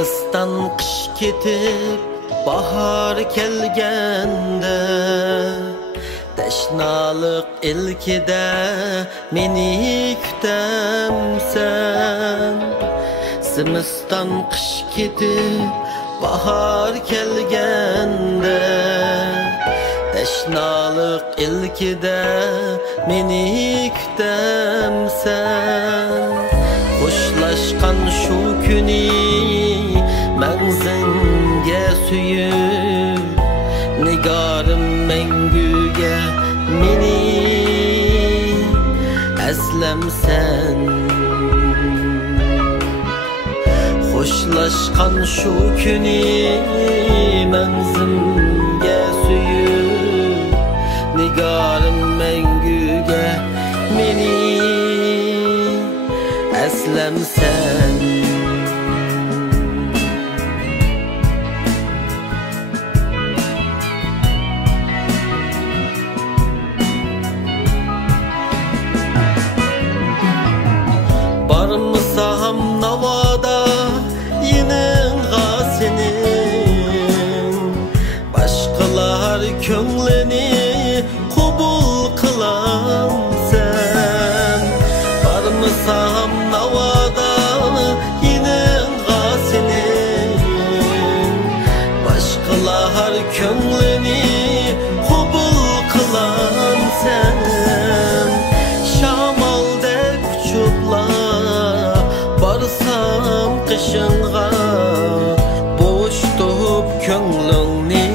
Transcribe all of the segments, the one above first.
zimiston qish ketib bahor kelganda tashnoliq ilkida meni kutamsan. Zimiston qish ketib bahor kelganda tashnoliq ilkida meni kutamsan. Xo'shlashgan shu kuni manzilga suyib nigorim manguga meni aslamsan. Xo'shlashgan shu kuni manzilga suyib nigorim manguga meni aslamsan. Barmısam navada yiningga senin, başqalar ko'nglini qabul qilamsan. Barmısam navada yiningga senin, başqalar ko'nglini qabul qilamsan. Şamaldek uçuplar barsam qışınğa, boş tutup ko'nglingni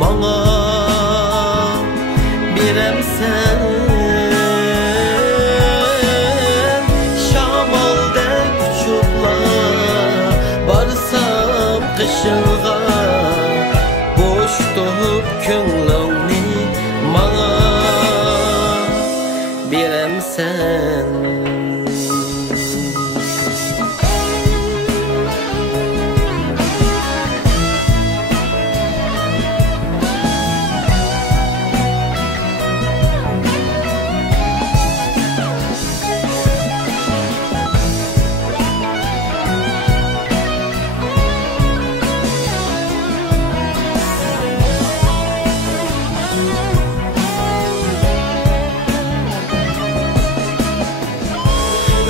manga beremsen. Şamaldek uçuplar barsam qışınğa, boş tutup ko'nglingni manga beremsen.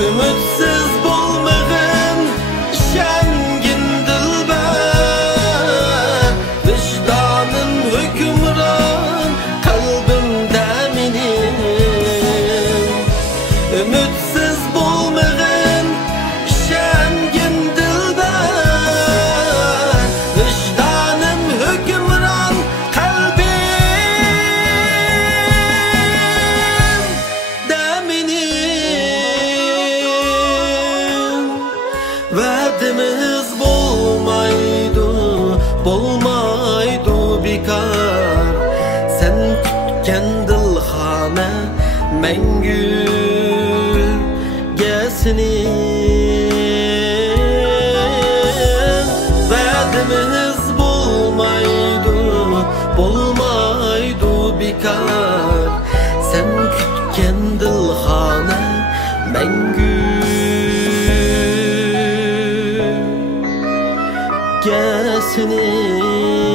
Ümitsiz bulmağın şengin dilber, vicdanın hükümran kalbimde benim. Ümitsiz bulmağın şengin dilber, vicdanın hükümran kalbimde benim. Vədimiz bolmaydı bekar, sen kütken dilxana məngüge senin. Vədimiz bolmaydı bekar, sen kütken dilxana məngüge senin.